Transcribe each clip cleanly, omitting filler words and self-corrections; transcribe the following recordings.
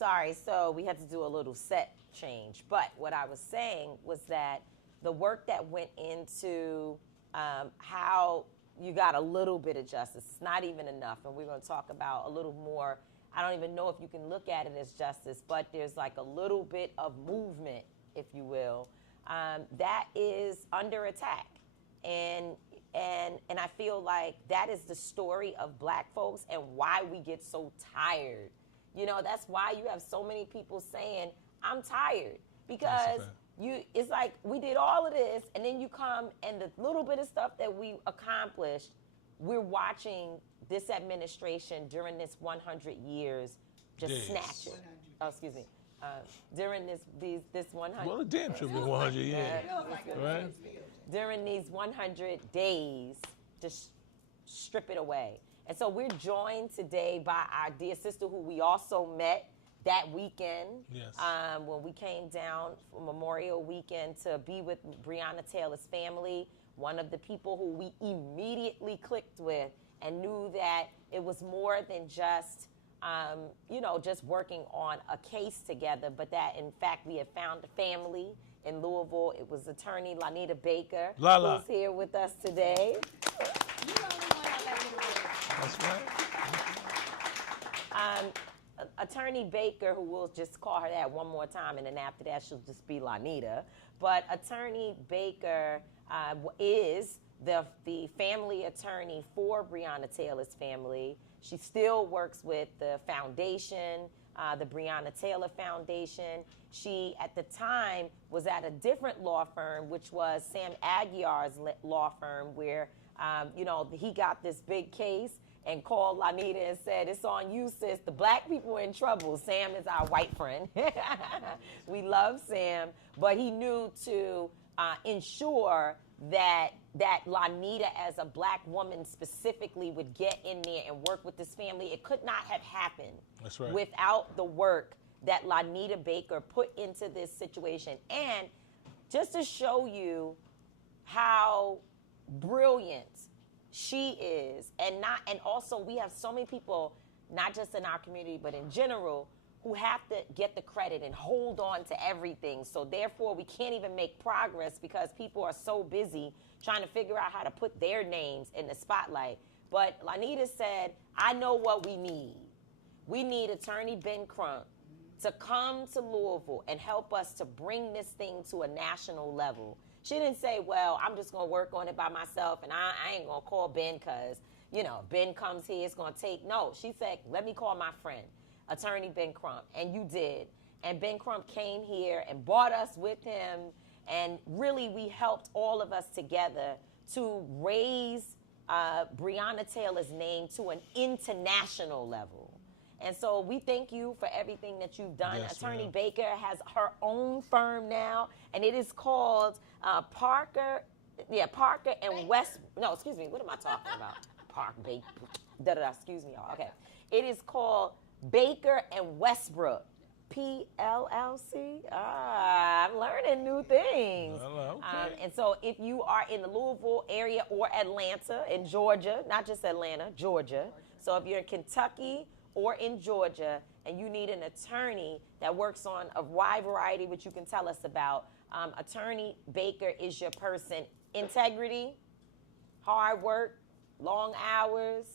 sorry. So we had to do a little set change. But what I was saying was that the work that went into how you got a little bit of justice, it's not even enough. And we're going to talk about a little more. I don't even know if you can look at it as justice, but there's like a little bit of movement, if you will, that is under attack. And I feel like that is the story of black folks and why we get so tired. You know, that's why you have so many people saying, I'm tired. Because it's like we did all of this, and then you come and the little bit of stuff that we accomplished, we're watching this administration during this 100 years just snatch it. Oh, excuse me. During this 100. Well, it damn sure been 100 years. Right? During these 100 days, just strip it away. And so we're joined today by our dear sister who we also met that weekend. Yes. When we came down for Memorial Weekend to be with Breonna Taylor's family, one of the people who we immediately clicked with and knew that it was more than just just working on a case together, but that in fact we had found a family in Louisville. It was attorney Lanita Baker, who's here with us today. That's right. Attorney Baker, who we'll just call her that one more time, and then after that she'll just be Lanita. But Attorney Baker is the family attorney for Breonna Taylor's family. She still works with the foundation, the Breonna Taylor Foundation. She, at the time, was at a different law firm, which was Sam Aguiar's law firm, where, he got this big case and called Lanita and said, it's on you, sis. The black people are in trouble. Sam is our white friend. We love Sam. But he knew to ensure that Lanita, as a black woman specifically, would get in there and work with this family. It could not have happened without the work that Lanita Baker put into this situation. And just to show you how brilliant she is, and also we have so many people, not just in our community, but in general, who have to get the credit and hold on to everything. So therefore, we can't even make progress because people are so busy trying to figure out how to put their names in the spotlight. But Lanita said, I know what we need. We need Attorney Ben Crump to come to Louisville and help us to bring this thing to a national level. She didn't say, well, I'm just going to work on it by myself and I ain't going to call Ben because, Ben comes here, it's going to take. No, she said, let me call my friend, Attorney Ben Crump. And you did. And Ben Crump came here and brought us with him. And really, we helped all of us together to raise Breonna Taylor's name to an international level. And so we thank you for everything that you've done. Yes, Attorney ma'am. Baker has her own firm now, and it is called Parker and West. No, excuse me. What am I talking about? Baker. Excuse me, y'all. Okay. It is called Baker and Westbrook. PLLC. I'm learning new things. Okay. And so if you are in the Louisville area or Atlanta in Georgia, not just Atlanta, Georgia. So if you're in Kentucky or in Georgia and you need an attorney that works on a wide variety, which you can tell us about, Attorney Baker is your person. Integrity, hard work, long hours,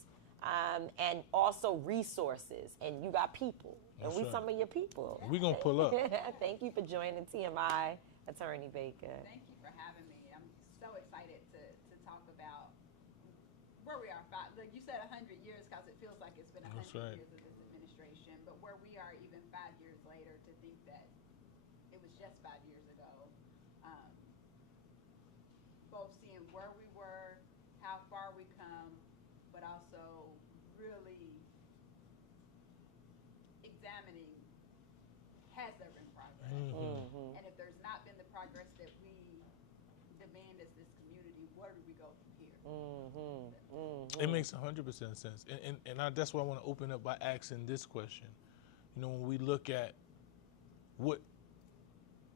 and also resources. And you got people. And we some of your people. We're going to pull up. Thank you for joining TMI, Attorney Baker. Thank you for having me. I'm so excited to talk about where we are. Like you said, 100 years, because it feels like it's been 100 years of this administration. But where we are even 5 years later, to think that it was just 5 years ago. Both seeing where we were, how far we come, but also really examining, has there been progress? Mm-hmm. And if there's not been the progress that we demand as this community, where do we go from here? Mm-hmm. Mm-hmm. It makes 100% sense. And that's why I want to open up by asking this question. When we look at what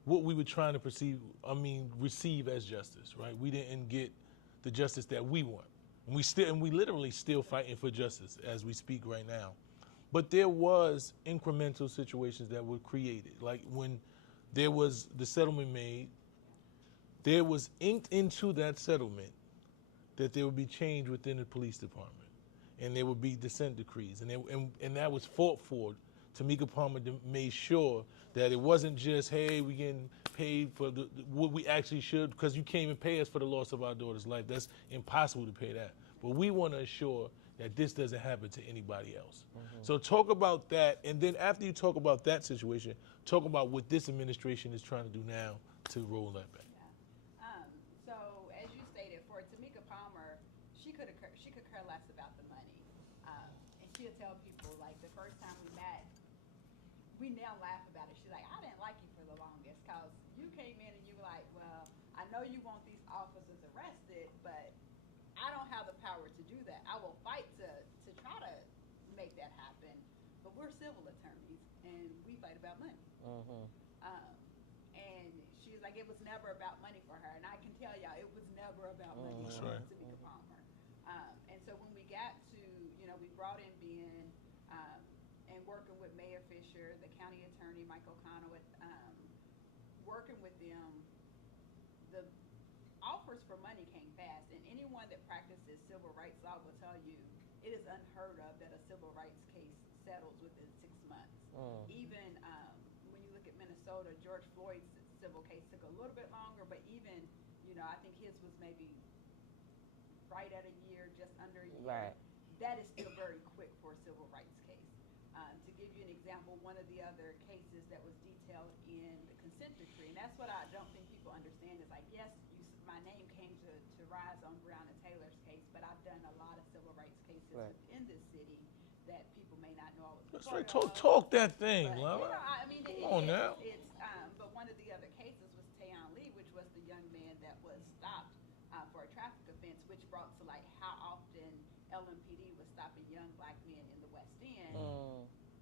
we were trying to receive as justice, right? We didn't get the justice that we want. And we literally still fighting for justice as we speak right now. But there was incremental situations that were created. Like when there was the settlement made, there was inked into that settlement that there would be change within the police department, and there would be dissent decrees, and that was fought for. Tamika Palmer made sure that it wasn't just, hey, we getting paid for what we actually should, because you can't even pay us for the loss of our daughter's life. That's impossible to pay that. But we want to assure that this doesn't happen to anybody else. So talk about that, and then after you talk about that situation, talk about what this administration is trying to do now to roll that back. So as you stated, for Tamika Palmer, she could care less about the money, and she'll tell people, like, the first time we met, we now laugh about it. She's like, I didn't like you for the longest because you came in and you were like, well, I know you want these officers arrested, but I don't have the power to do that. I will fight to try to make that happen, but we're civil attorneys and we fight about money. And she was like, it was never about money for her, and I can tell y'all, it was never about money That's for right. Tamika Palmer. And so when we got to, we brought in Ben, and working with Mayor Fisher, the county attorney, Mike O'Connell, working with them, the offers for money came fast, and anyone that practices civil rights law will tell you it is unheard of that a civil rights case settles within 6 months. Even when you look at Minnesota, George Floyd's civil case took a little bit longer, but even, I think his was maybe right at a year, just under a year. Right. That is still very quick for a civil rights case. To give you an example, one of the other cases that was detailed in the consent decree, and that's what I don't think people understand, is like, yes, my name came to rise on Breonna Taylor's case, but I've done a lot of civil rights cases within this city that people may not know I was That's part right. of. Talk that thing, But, Lala. I mean, Come on now. but one of the other cases was Tayon Lee, which was the young man that was stopped for a traffic offense, which brought to light how often LMPD was stopping young black men in the West End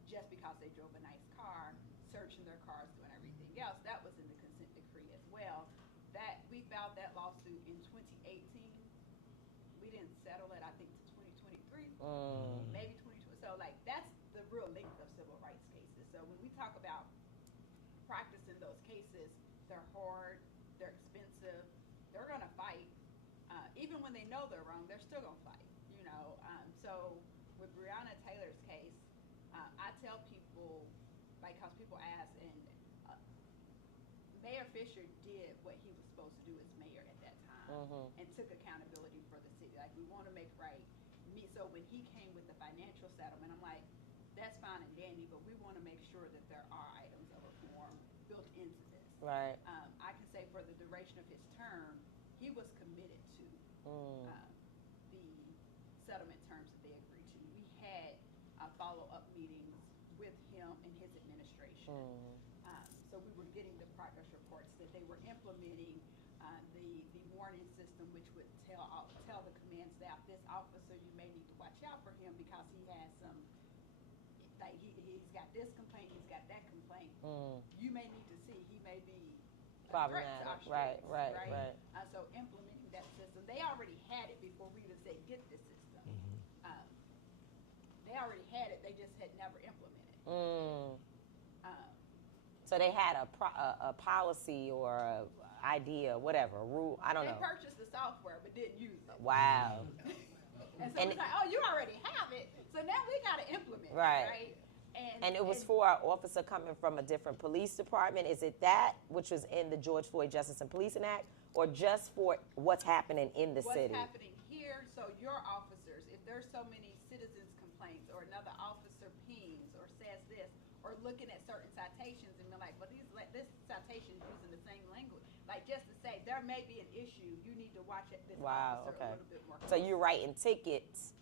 just because they drove a nice car, searching their cars, doing everything else. That was in the consent decree as well. That we filed that lawsuit in 2018. We didn't settle it, I think, to 2023, maybe 2020. So, like, that's the real length of civil rights cases. So when we talk about practicing those cases, they're hard, they're expensive, they're gonna fight. Even when they know they're wrong, they're still gonna fight. So with Breonna Taylor's case, I tell people, like, cause people ask, and Mayor Fisher did what he was supposed to do as mayor at that time, and took accountability for the city. Like, we want to make right. So when he came with the financial settlement, I'm like, that's fine and dandy, but we want to make sure that there are items of reform built into this. Right. I can say for the duration of his term, he was committed to the settlement terms that they agreed to. We had follow-up meetings with him and his administration. So we were getting the progress reports that they were implementing the warning system, which would tell the command staff, this officer, you may need to watch out for him because he has some, like, he's got this complaint, he's got that complaint. You may need to see, he may be Problematic. Right. So implementing that system, they already had it before we even said get this system. They already had it, they just had never implemented it. So they had a policy or a idea, whatever, a rule, I don't know. They purchased the software but didn't use it. Wow. And so it's like, oh, you already have it, so now we got to implement Right. it, right? And it was for an officer coming from a different police department. Is it that, which was in the George Floyd Justice and Policing Act, or just for what's happening in the city? What's happening here, so your officers, if there's so many citizens complaints or another officer pings or says this, or looking at certain citations and be like, well, this citation is using the same language. Like, just to say, there may be an issue, you need to watch this officer a little bit more closely. So you're writing tickets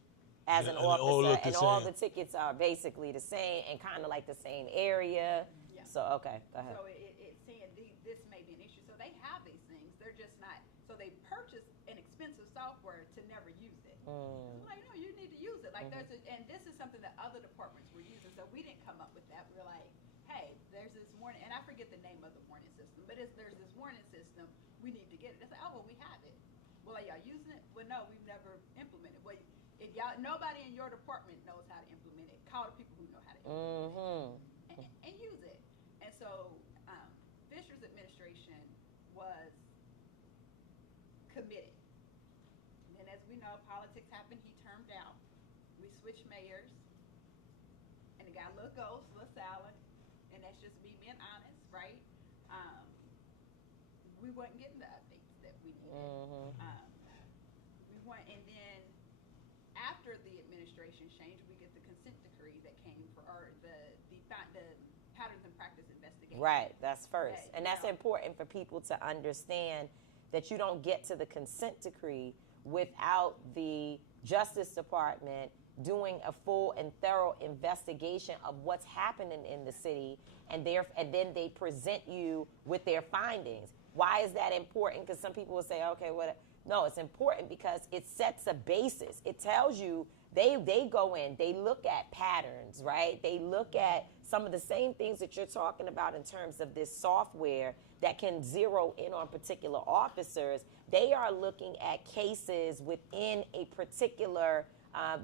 as an and they all officer, look the and all same. the tickets are basically the same and kind of like the same area. Yeah. So, okay, go ahead. So it's saying this may be an issue. So they have these things. They're just not. So they purchased an expensive software to never use it. I'm like, no, you need to use it. Like and this is something that other departments were using. So we didn't come up with that. We were like, hey, there's this warning, and I forget the name of the warning system, but there's this warning system. We need to get it. It's like, oh, well, we have it. Well, are y'all using it? Well, no, we've never implemented. Well, it y'all, nobody in your department knows how to implement it. Call the people who know how to implement it and use it. And so Fisher's administration was committed. And as we know, politics happened. He termed out. We switched mayors. And it got a little ghost, a little salad. And that's just me being honest, right? We weren't getting the updates that we needed. We weren't, and then after the administration changed, we get the consent decree that came for, or the patterns and practice investigation. Right, that's first. And that's important for people to understand that you don't get to the consent decree without the Justice Department doing a full and thorough investigation of what's happening in the city, and then they present you with their findings. Why is that important? Because some people will say, okay, what? No, it's important because it sets a basis. It tells you they go in, they look at patterns, right? They look at some of the same things that you're talking about in terms of this software that can zero in on particular officers. They are looking at cases within a particular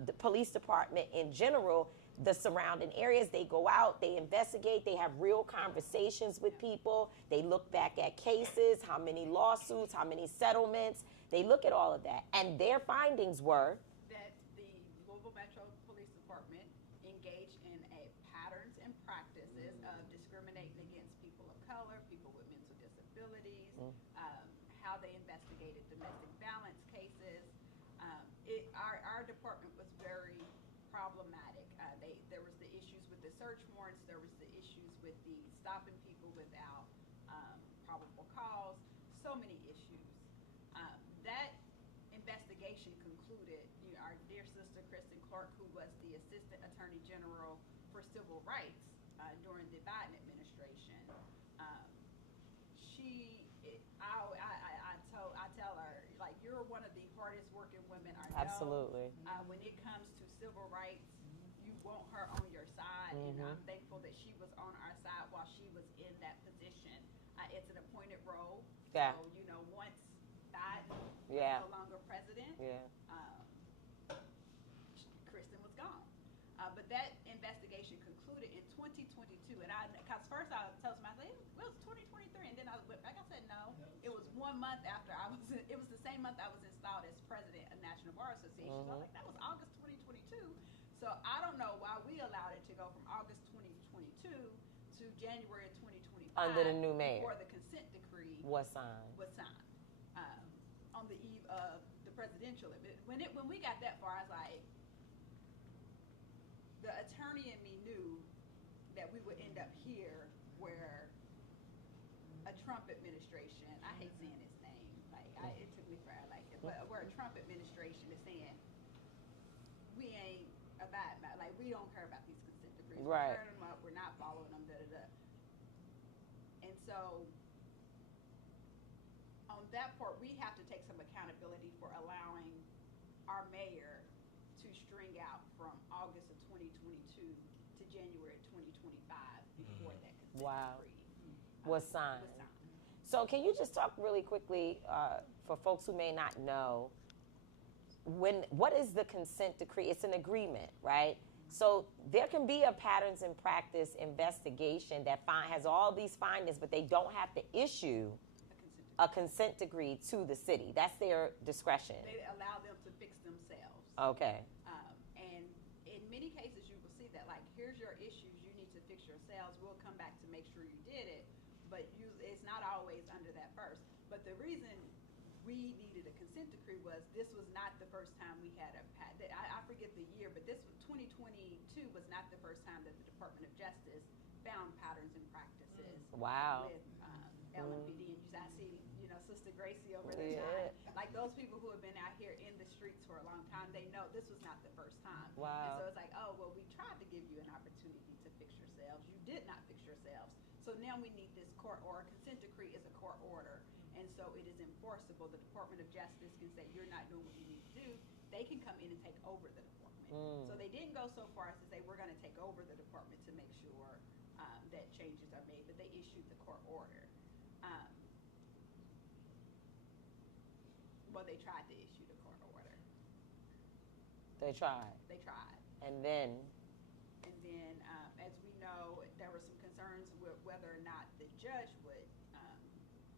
the police department in general, the surrounding areas. They go out, they investigate, they have real conversations with people. They look back at cases, how many lawsuits, how many settlements. They look at all of that. And their findings were that the Louisville Metro Police Department engaged in patterns and practices of discriminating against people of color, people with mental disabilities, how they investigated domestic violence cases. Our department was very problematic. There was the issues with the search warrants. There was the issues with the stopping people without probable cause. So many issues. That investigation concluded. Our dear sister Kristen Clark, who was the Assistant Attorney General for Civil Rights during the Biden administration, I tell her, like, you're one of the hardest working women I know. absolutely. When it comes to civil rights, you want her on your side, and I'm thankful that she was on our side while she was in that position. It's an appointed role. Yeah. So, once Biden was no longer president, Kristen was gone. But that investigation concluded in 2022, and because first I told somebody, it was 2023, and then like I said, no, it was 1 month after it was the same month I was installed as president of National Bar Association. So I was like, that was August 2022. So I don't know why we allowed it to go from August 2022 to January of 2025 Under the new mayor. before the consent decree Was signed. On the eve of the presidential. When we got that far, I was like, the attorney and me knew that we would end up here where a Trump administration, I hate saying his name, it took me forever, but where a Trump administration is saying, we ain't abiding by, we don't care about these consent decrees. Right. We're turning them up, we're not following them, And so, on that part, we have to take some accountability for allowing our mayor to string out from August of 2022 to January of 2025 before that consent decree was signed. So can you just talk really quickly for folks who may not know, what is the consent decree? It's an agreement, right? So there can be a patterns and practice investigation that has all these findings, but they don't have to issue a consent decree to the city. That's their discretion. They allow them to fix themselves. Okay. And in many cases, you will see that, here's your issues, you need to fix yourselves. We'll come back to make sure you did it. But it's not always under that first. But the reason we needed a consent decree was this was not the first time we had I forget the year, but this was 2022 was not the first time that the Department of Justice found patterns and practices. Wow. With LMPD. And I see, Sister Gracie over there. Yeah. Like those people who have been out here in the streets for a long time, they know this was not the first time. Wow. And so it's like, oh, well, we tried to give you an opportunity to fix yourselves. You did not fix yourselves. So now we need this court order. Consent decree is a court order. And so it is enforceable. The Department of Justice can say, you're not doing what you need to do. They can come in and take over the department. So they didn't go so far as to say, we're going to take over the department to make sure that changes are made, but they issued the court order. Well, they tried to issue the court order. They tried. And then, as we know, there were some concerns with whether or not the judge would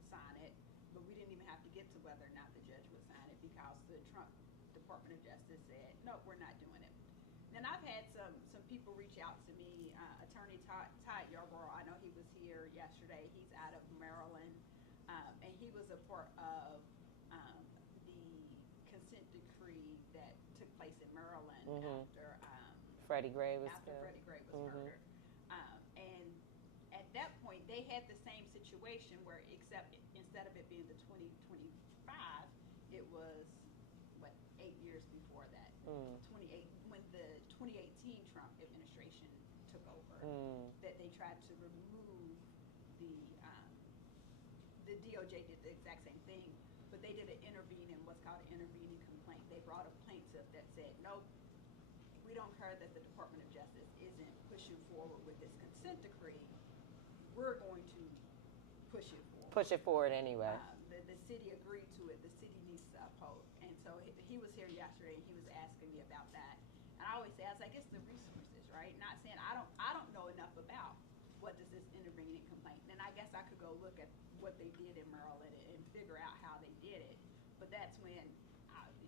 sign it, but we didn't even have to get to whether or not the judge would sign it because the Trump Department of Justice said, no, we're not doing it. And I've had some people reach out to me. Attorney Todd Yarborough, I know he was here yesterday. He's out of Maryland, and he was a part of the consent decree that took place in Maryland after Freddie Gray was murdered. And at that point, they had the same situation where, except instead of it being the 2025, it was 8 years before that, 28 when the 2018 Trump administration took over, that they tried to remove the DOJ did the exact same thing, but they did what's called an intervening complaint. They brought a plaintiff that said, nope, we don't care that the Department of Justice isn't pushing forward with this consent decree. We're going to push it forward. Push it forward anyway. The city agreed to it. The city needs to uphold. And so he was here yesterday, and he was asking me about that. And I always say, I was like, it's the resources, right? Not saying I don't know enough about what does this intervening complaint. And I guess I could go look at what they did in Maryland and figure out how they did it. But that's when,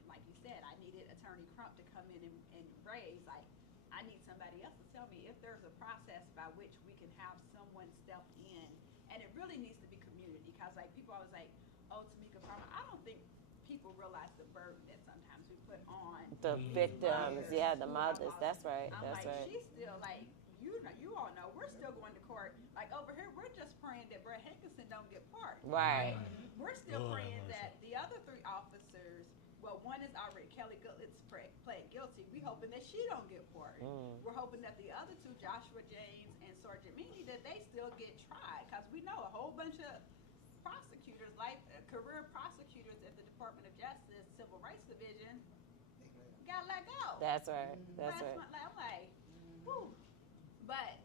like you said, I needed Attorney Crump to come in and raise, like, I need somebody else to tell me if there's a process by which we can have someone step in. And it really needs to be community, because like people always like, oh, Tamika Palmer, I don't think people realize the burden that sometimes we put on the victims, the mothers. That's right. I'm like, she's still like, you all know, we're still going to court. Like over here, we're just praying that Brett Hankinson don't get pardoned. Right. We're still praying that the other 3 officers, well, one is already, Kelly Goodlet's pled guilty. We hoping that she don't get pardoned. We're hoping that the other 2, Joshua James and Sergeant Meany, that they still get tried, because we know a whole bunch of prosecutors, like career prosecutors at the Department of Justice Civil Rights Division, got let go. That's right. That's right. I'm like, whew. But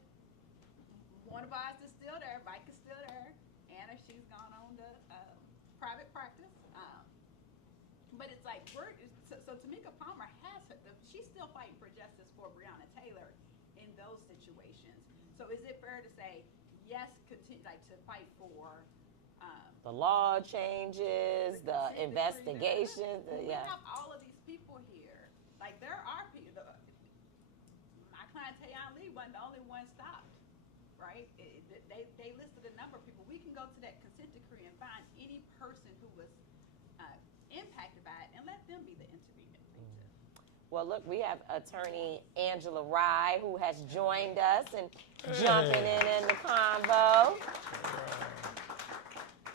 one of ours is still there. Mike is still there. Anna, she's gone on to private practice. But it's like, so Tamika Palmer she's still fighting for justice for Breonna Taylor in those situations. So is it fair to say, yes, continue to fight for the law changes, the investigations? We have all of these people here. Like, there are people. My client Tayon Lee wasn't the only one stopped, right? They listed a number of people. We can go to that consent decree and find any person who was impacted by it and let them be the intervening plaintiff. Well, look, we have attorney Angela Rye, who has joined us and jumping in the convo.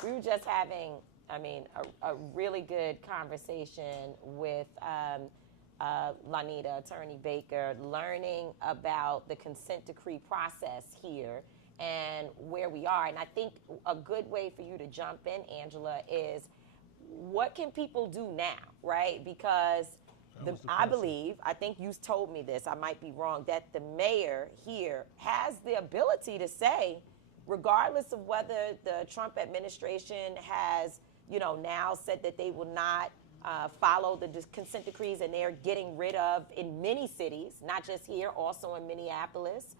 We were just having, a really good conversation with Lanita, Attorney Baker, learning about the consent decree process here and where we are. And I think a good way for you to jump in, Angela, is what can people do now, right? Because I think you told me this, I might be wrong, that the mayor here has the ability to say, regardless of whether the Trump administration has, now said that they will not follow the consent decrees, and they're getting rid of, in many cities, not just here, also in Minneapolis,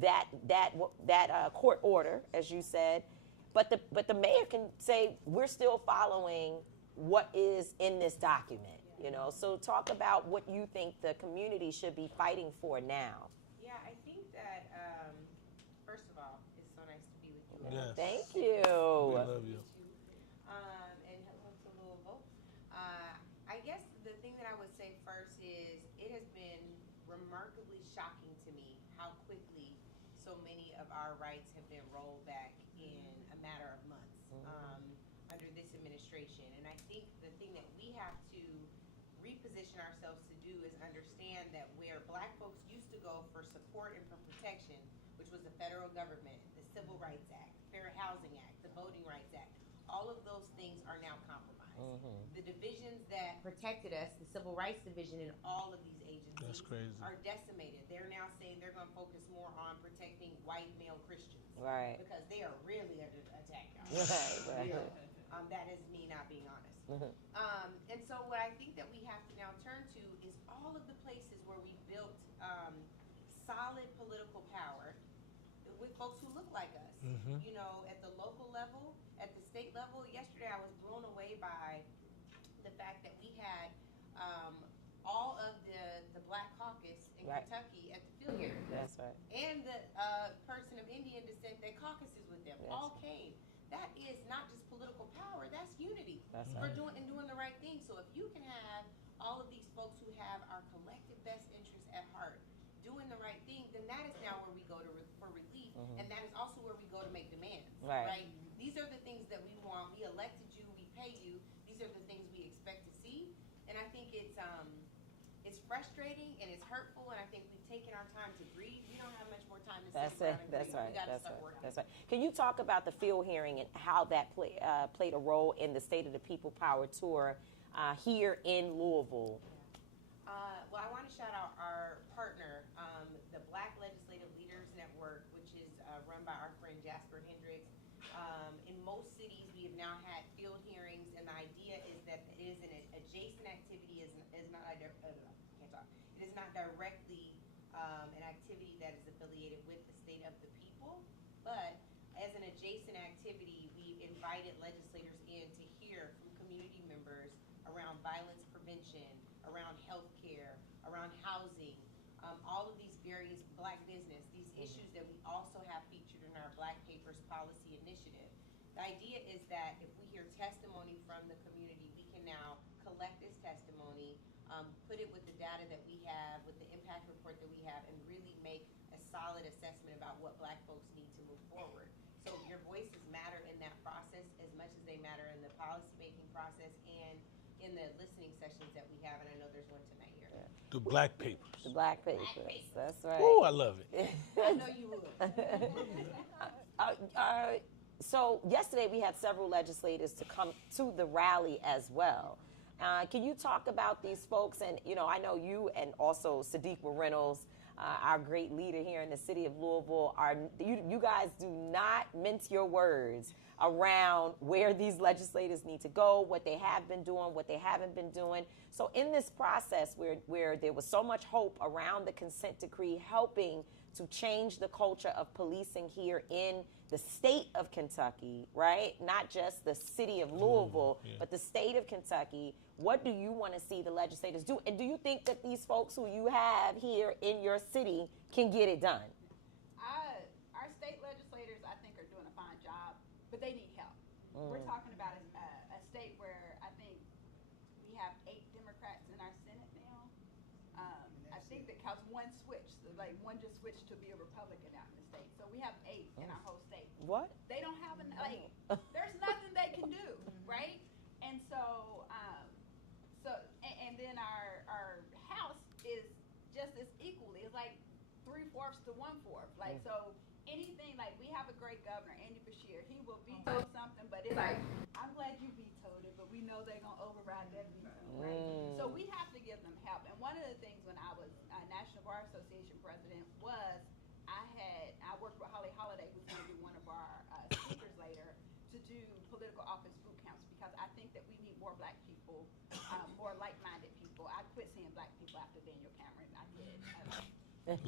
that court order, as you said. But the mayor can say, we're still following what is in this document, So talk about what you think the community should be fighting for now. Yeah, I think that, first of all, it's so nice to be with you. Yes. Thank you. We love you. And hello to Louisville. I guess the thing that I would say first is it has been remarkably shocking to me how quickly so many of our rights have been rolled back in a matter of months under this administration. And I think the thing that we have to reposition ourselves to do is understand that where Black folks used to go for support and for protection, which was the federal government, the Civil Rights Act, Fair Housing Act, the Voting Rights Act, all of those things are now compromised. The divisions that protected us, the Civil Rights Division and all of these agencies are decimated. They're now saying they're going to focus more on protecting white male Christians. Right. Because they are really under attack. Right. That is me not being honest. And so what I think that we have to now turn to is all of the places where we built solid political power with folks who look like us. You know, at the local level, at the state level. Yesterday I was blown away by the fact that we had all of the Black Caucus in Kentucky at the field hearing. That's right. And the person of Indian descent that caucuses with them all came. That is not just political power, that's unity. That's for right. doing the right thing. So if you can have all of these folks who have our collective best interests at heart doing the right thing, then that is now where we go to for relief, and that is also where we go to make demands. Right? These are the things that we want. We elected you, we pay you. These are the things we expect to see, and I think it's frustrating and it's hurtful, and I think we've taken our time to breathe. We don't have much more time to sit around and That's breathe. right. We gotta That's start right. working. That's right. Can you talk about the field hearing and how that played a role in the State of the People Power Tour here in Louisville? Well, I want to shout out our partner, the Black Legislative Leaders Network, which is run by our friend Jasper Hendricks. In most cities, we have now had field hearings, and the idea is that it is an adjacent activity, is not it is not directly an activity that is affiliated with the state of the people, but as an adjacent activity, we've invited legislators in to hear from community members around violence prevention, around health care, around housing, all of these various Black business, these issues that we also have featured in our Black Papers Policy Initiative. The idea is that if we hear testimony from the community, we can now collect this testimony, put it with the data that we have, with the impact report that we have, and really make a solid assessment about what Black folks need to move forward. So your voices matter in that process as much as they matter in the policy-making process and in the listening sessions that we have, and I know there's one tonight here. The Black Papers. The Black Papers. That's right. Oh, I love it. I know you would. So yesterday we had several legislators to come to the rally as well. Can you talk about these folks? And, you know, I know you and also Sadiqa Reynolds, our great leader here in the city of Louisville, you guys do not mince your words around where these legislators need to go, what they have been doing, what they haven't been doing. So in this process where there was so much hope around the consent decree helping to change the culture of policing here in the state of Kentucky, right? Not just the city of Louisville, but the state of Kentucky. What do you want to see the legislators do? And do you think that these folks who you have here in your city can get it done? Our state legislators, I think, are doing a fine job, but they need help. We're talking about a state where I think we have 8 Democrats in our Senate now. I think that because one switched, like one just switched to be a Republican out in the state. So we have 8 in our whole state. What? They don't have there's nothing they can do, right? And so, and then our House is just as equally. It's like 3/4 to 1/4. Like, so anything, like we have a great governor, Andy Beshear, he will veto something, but it's like, I'm glad you vetoed it, but we know they're going to override that veto, right? So we have to give them help. And one of the things when I was National Bar Association president was I worked with Holly Holiday, who's going to be one of our speakers later, to do political office boot camps, because I think that we need more Black people, more like-minded people. I quit seeing Black people after Daniel Cameron. I did.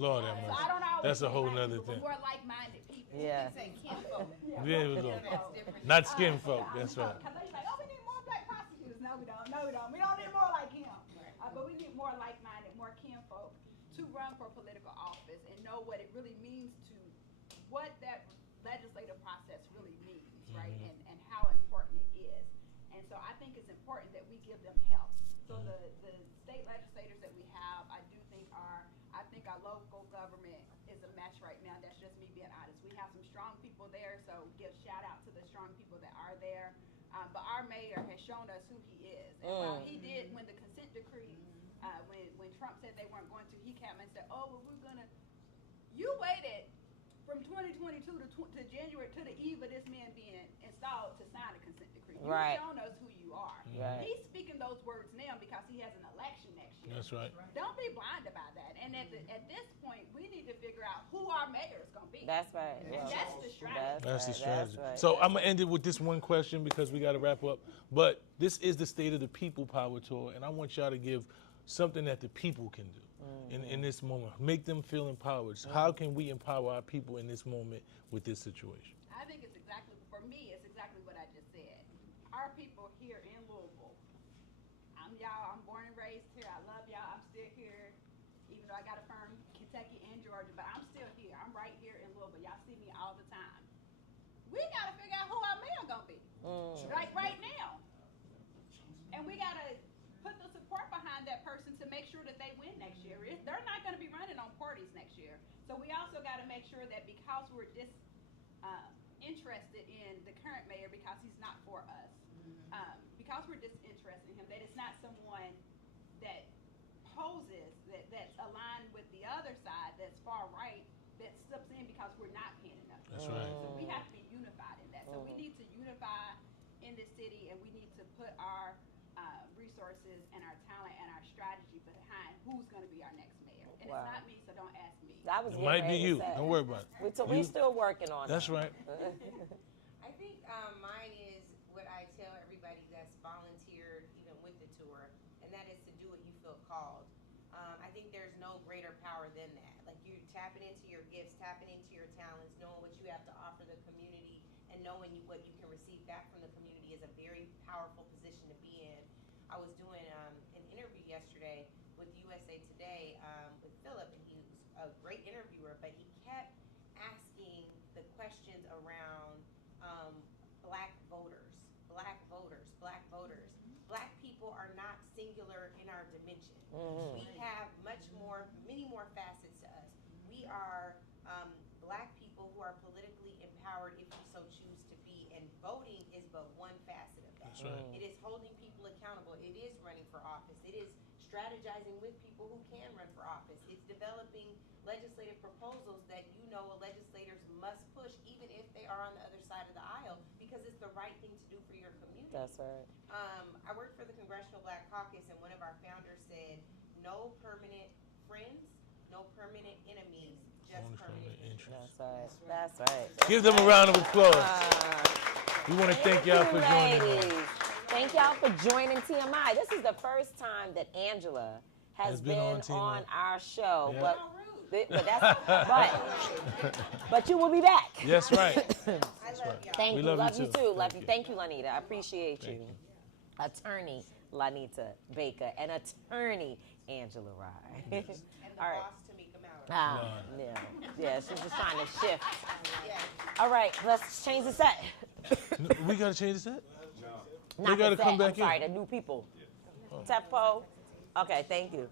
Lord have So I don't always That's a say whole Black nother people, thing. but more like-minded people. Yeah. You can say kinfolk. There we go. That's different. Not skin folk. That's right. Because they're like, oh, we need more Black prosecutors. No, we don't. No, we don't. We don't need more like him. But we need more like-minded, more kinfolk to run for political office and know what it really means to what that legislative process really means, right? And how important it is. And so I think it's important that we give them help. So the state legislators that we have, I think our local government is a mess right now. That's just me being honest. We have some strong people there, so give shout out to the strong people that are there. But our mayor has shown us who he is. And while he did, when the consent decree, when Trump said they weren't going to, he came and said, oh, well, we're going to, you waited from 2022 to January, to the eve of this man being installed to sign a consent decree. You've Right. shown us who you are. Right. He's speaking those words now because he has an election next year. That's right. Don't be blind about that. And at this point, we need to figure out who our mayor is going to be. That's right. And that's the strategy. That's the right, strategy. that's right. So I'm gonna end it with this one question because we got to wrap up. But this is the State of the People Power Tour, and I want y'all to give something that the people can do in this moment. Make them feel empowered. So how can we empower our people in this moment with this situation? I think it's exactly, for me, it's exactly what I just said. Our people here in Louisville, I'm born and raised here. I love y'all. I'm still here, even though I got a firm in Kentucky and Georgia, but I'm still here. I'm right here in Louisville. Y'all see me all the time. We got to figure out who our mayor going to be, like right now. And we got to put the support behind that person to make sure that they win next year. They're not going to be running on parties next year. So we also got to make sure that because we're disinterested in the current mayor because he's not for us, because we're disinterested in him, that it's not someone that poses, that's aligned with the other side, that's far right, that slips in because we're not paying enough. That's right. So we have to be unified in that. So we need to unify in this city, and we need to put our resources and our talent and our strategy behind who's going to be our next mayor. And Wow. it's not me, so don't ask me. I was It getting might be ready to you. say. Don't worry about it. We're still working on That's it. right. I think mine is what I tell everybody that's volunteered even with the tour, and that is to do what you feel called. I think there's no greater power than that. Like you tapping into your gifts, tapping into your talents, knowing what you have to offer the community, and knowing what you can receive back from the community is a very powerful position to be in. I was doing an interview yesterday with USA Today with Philip, and he was a great interviewer, but he kept asking the questions around black voters, black voters, black voters. Black people are not singular in our dimension. We have many more facets to us. We are black people who are politically empowered if we so choose to be, and voting is but one facet of that. That's right. It is holding people accountable. It is running for office. It is strategizing with people who can run for office. It's developing legislative proposals that legislators must push even if they are on the other side of the aisle because it's the right thing to do for your community. That's right. I worked for the Congressional Black Caucus, and one of our founders said, no permanent friends, no permanent enemies, just Only permanent interests. That's right. Give them a round of applause. We want to thank y'all for joining us. ladies. Thank y'all for joining TMI. This is the first time that Angela has been on TMI. on our show. Yeah. But you will be back. That's right. I love y'all. Thank We you. love you too. Love Thank you. you. Thank you, Lanita. I appreciate you. Thank Attorney Lanita Baker and attorney Angela Rye. And the All right. boss, Tamika Mallard. Yeah, she's just trying to shift. Yeah. All right, let's change the set. We got to change the set? Not gotta the come set, back I'm sorry, in. the new people. Tempo. Okay, thank you.